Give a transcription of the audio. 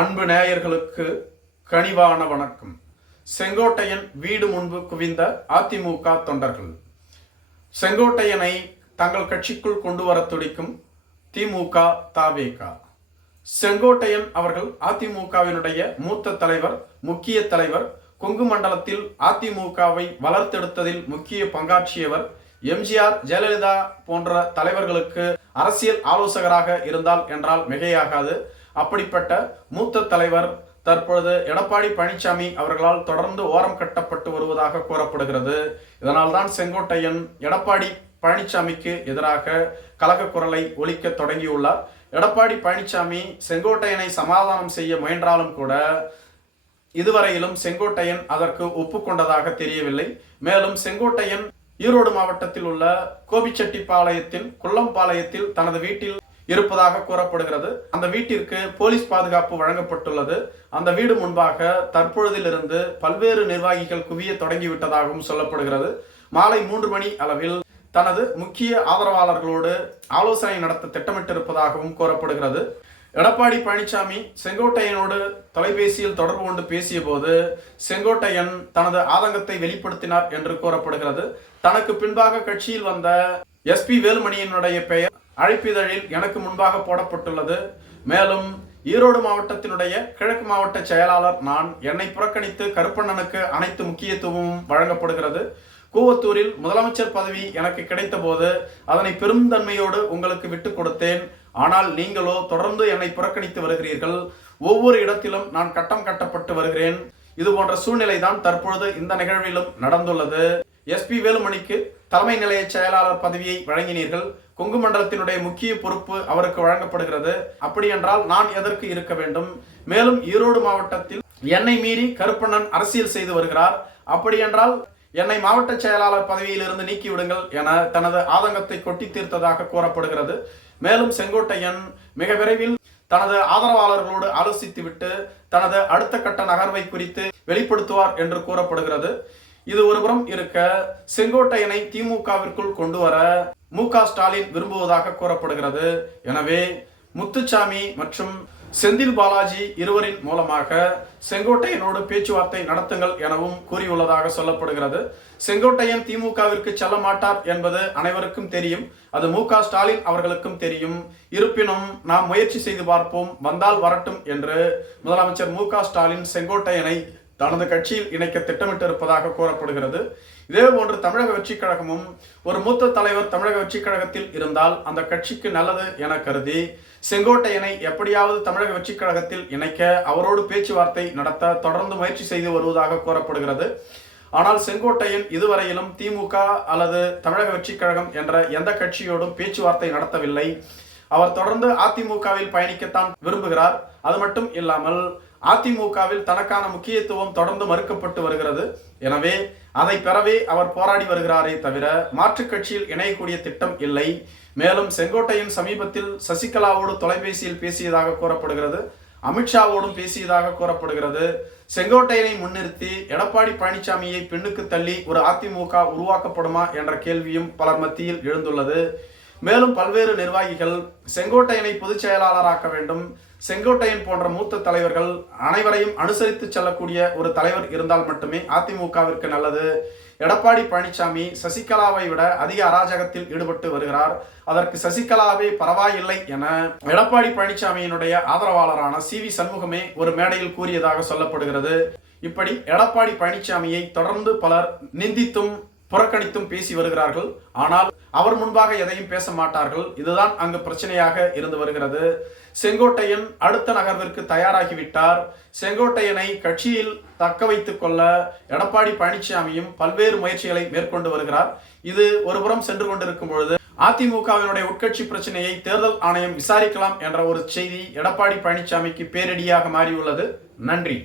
அன்பு நேயர்களுக்கு கனிவான வணக்கம். செங்கோட்டையன் வீடு முன்பு குவிந்த அதிமுக தொண்டர்கள். செங்கோட்டையனை தங்கள் கட்சிக்குள் கொண்டு வர துடிக்கும் திமுக தவேக. செங்கோட்டையன் அவர்கள் அதிமுகவினுடைய மூத்த தலைவர், முக்கிய தலைவர். கொங்கு மண்டலத்தில் அதிமுகவை வளர்த்தெடுத்ததில் முக்கிய பங்காற்றியவர். எம்ஜிஆர், ஜெயலலிதா போன்ற தலைவர்களுக்கு அரசியல் ஆலோசகராக இருந்தால் என்றால் மிகையாகாது. அப்படிப்பட்ட மூத்த தலைவர் தற்பொழுது எடப்பாடி பழனிசாமி அவர்களால் தொடர்ந்து ஓரம் கட்டப்பட்டு வருவதாக கூறப்படுகிறது. இதனால்தான் செங்கோட்டையன் எடப்பாடி பழனிசாமிக்கு எதிராக கலக குரலை ஒலிக்க தொடங்கியுள்ளார். எடப்பாடி பழனிசாமி செங்கோட்டையனை சமாதானம் செய்ய முயன்றாலும் கூட இதுவரையிலும் செங்கோட்டையன் அதற்கு ஒப்புக்கொண்டதாக தெரியவில்லை. மேலும் செங்கோட்டையன் ஈரோடு மாவட்டத்தில் உள்ள கோபிச்செட்டிப்பாளையத்தில் குள்ளம்பாளையத்தில் தனது வீட்டில் இருப்பதாக கூறப்படுகிறது. அந்த வீட்டிற்கு போலீஸ் பாதுகாப்பு வழங்கப்பட்டுள்ளது. அந்த வீடு முன்பாக தற்பொழுதிலிருந்து பல்வேறு நிர்வாகிகள் குவிய தொடங்கிவிட்டதாகவும் சொல்லப்படுகிறது. மாலை 3 மணி அளவில் தனது முக்கிய ஆதரவாளர்களோடு ஆலோசனை நடத்த திட்டமிட்டிருப்பதாகவும் கூறப்படுகிறது. எடப்பாடி பழனிசாமி செங்கோட்டையனோடு தொலைபேசியில் தொடர்பு கொண்டு பேசிய போது செங்கோட்டையன் தனது ஆதங்கத்தை வெளிப்படுத்தினார் என்று கூறப்படுகிறது. தனக்கு பின்பாக கட்சியில் வந்த SP வேலுமணியினுடைய பெயர் அழைப்பிதழில் எனக்கு முன்பாக போடப்பட்டுள்ளது. மேலும் ஈரோடு மாவட்டத்தினுடைய கிழக்கு மாவட்ட செயலாளர் நான். என்னை புறக்கணித்து கருப்பண்ணனுக்கு அனைத்து முக்கியத்துவமும் வழங்கப்படுகிறது. கூவத்தூரில் முதலமைச்சர் பதவி எனக்கு கிடைத்த போது அதனை பெருந்தன்மையோடு உங்களுக்கு விட்டுக் கொடுத்தேன். ஆனால் நீங்களோ தொடர்ந்து என்னை புறக்கணித்து வருகிறீர்கள். ஒவ்வொரு இடத்திலும் நான் கட்டம் கட்டப்பட்டு வருகிறேன். இது போன்ற சூழ்நிலை தான் தற்பொழுது இந்த நிகழ்விலும் நடந்துள்ளது. SP வேலுமணிக்கு தலைமை நிலைய செயலாளர் பதவியை வழங்கினீர்கள். கொங்கு மண்டலத்தினுடைய முக்கிய பொறுப்பு அவருக்கு வழங்கப்படுகிறது. அப்படி என்றால் நான் எதற்கு இருக்க வேண்டும்? மேலும் ஈரோடு மாவட்டத்தில் என்னை மீறி கருப்பண்ணன் அரசியல் செய்து வருகிறார். அப்படி என்றால் என்னை மாவட்ட செயலாளர் பதவியிலிருந்து நீக்கிவிடுங்கள் என தனது ஆதங்கத்தை கொட்டி தீர்த்ததாக கூறப்படுகிறது. மேலும் செங்கோட்டையன் மிக விரைவில் தனது ஆதரவாளர்களோடு ஆலோசித்துவிட்டு தனது அடுத்த கட்ட நகர்வை குறித்து வெளிப்படுத்துவார் என்று கூறப்படுகிறது. இது ஒருபுறம் இருக்க, செங்கோட்டையனை திமுகவிற்குள் கொண்டு வர MK ஸ்டாலின் விரும்புவதாக கூறப்படுகிறது. எனவே முத்துசாமி மற்றும் செந்தில் பாலாஜி இருவரின் மூலமாக செங்கோட்டையனோடு பேச்சுவார்த்தை நடத்துங்கள் எனவும் கூறியுள்ளதாக சொல்லப்படுகிறது. செங்கோட்டையன் திமுகவிற்கு செல்ல மாட்டார் என்பது அனைவருக்கும் தெரியும். அது MK ஸ்டாலின் அவர்களுக்கும் தெரியும். இருப்பினும் நாம் முயற்சி செய்து பார்ப்போம், வந்தால் வரட்டும் என்று முதலமைச்சர் MK ஸ்டாலின் செங்கோட்டையனை தனது கட்சியில் இணைக்க திட்டமிட்டிருப்பதாக கூறப்படுகிறது. இதேபோன்று தமிழக வெற்றி கழகமும் ஒரு மூத்த தலைவர் தமிழக வெற்றி கழகத்தில் இருந்தால் அந்த கட்சிக்கு நல்லது என கருதி செங்கோட்டையனை எப்படியாவது தமிழக வெற்றி கழகத்தில் இணைக்க அவரோடு பேச்சுவார்த்தை நடத்த தொடர்ந்து முயற்சி செய்து வருவதாக கூறப்படுகிறது. ஆனால் செங்கோட்டையன் இதுவரையிலும் திமுக அல்லது தமிழக வெற்றி கழகம் என்ற எந்த கட்சியோடும் பேச்சுவார்த்தை நடத்தவில்லை. அவர் தொடர்ந்து அதிமுகவில் பயணிக்கத்தான் விரும்புகிறார். அது மட்டும் இல்லாமல் அதிமுகவில் தனக்கான முக்கியத்துவம் தொடர்ந்து மறுக்கப்பட்டு வருகிறது. எனவே அதை பெறவே அவர் போராடி வருகிறாரே தவிர மாற்றுக் கட்சியில் இணையக்கூடிய திட்டம் இல்லை. மேலும் செங்கோட்டையன் சமீபத்தில் சசிகலாவோடு தொலைபேசியில் பேசியதாக கூறப்படுகிறது. அமித்ஷாவோடும் பேசியதாக கூறப்படுகிறது. செங்கோட்டையனை முன்னிறுத்தி எடப்பாடி பழனிசாமியை பின்னுக்கு தள்ளி ஒரு அதிமுக உருவாக்கப்படுமா என்ற கேள்வியும் பலர் மத்தியில் எழுந்துள்ளது. மேலும் பல்வேறு நிர்வாகிகள் செங்கோட்டையனை பொதுச் செயலாளராக்க வேண்டும், செங்கோட்டையன் போன்ற மூத்த தலைவர்கள் அனைவரையும் அனுசரித்து செல்லக்கூடிய ஒரு தலைவர் இருந்தால் மட்டுமே அதிமுகவிற்கு நல்லது. எடப்பாடி பழனிசாமி சசிகலாவை விட அதிக அராஜகத்தில் ஈடுபட்டு வருகிறார். அதற்கு சசிகலாவே பரவாயில்லை என எடப்பாடி பழனிசாமியினுடைய ஆதரவாளரான CV சண்முகமே ஒரு மேடையில் கூறியதாக சொல்லப்படுகிறது. இப்படி எடப்பாடி பழனிசாமியை தொடர்ந்து பலர் நிந்தித்தும் புறக்கணித்தும் பேசி வருகிறார்கள். ஆனால் அவர் முன்பாக எதையும் பேச மாட்டார்கள். இதுதான் அங்கு பிரச்சனையாக இருந்து வருகிறது. செங்கோட்டையன் அடுத்த நகர்விற்கு தயாராகிவிட்டார். செங்கோட்டையனை கட்சியில் தக்க வைத்துக் கொள்ள எடப்பாடி பழனிசாமியும் பல்வேறு முயற்சிகளை மேற்கொண்டு வருகிறார். இது ஒருபுறம் சென்று கொண்டிருக்கும் பொழுது அதிமுகவினுடைய உட்கட்சி பிரச்சனையை தேர்தல் ஆணையம் விசாரிக்கலாம் என்ற ஒரு செய்தி எடப்பாடி பழனிசாமிக்கு பேரிடியாக மாறியுள்ளது. நன்றி.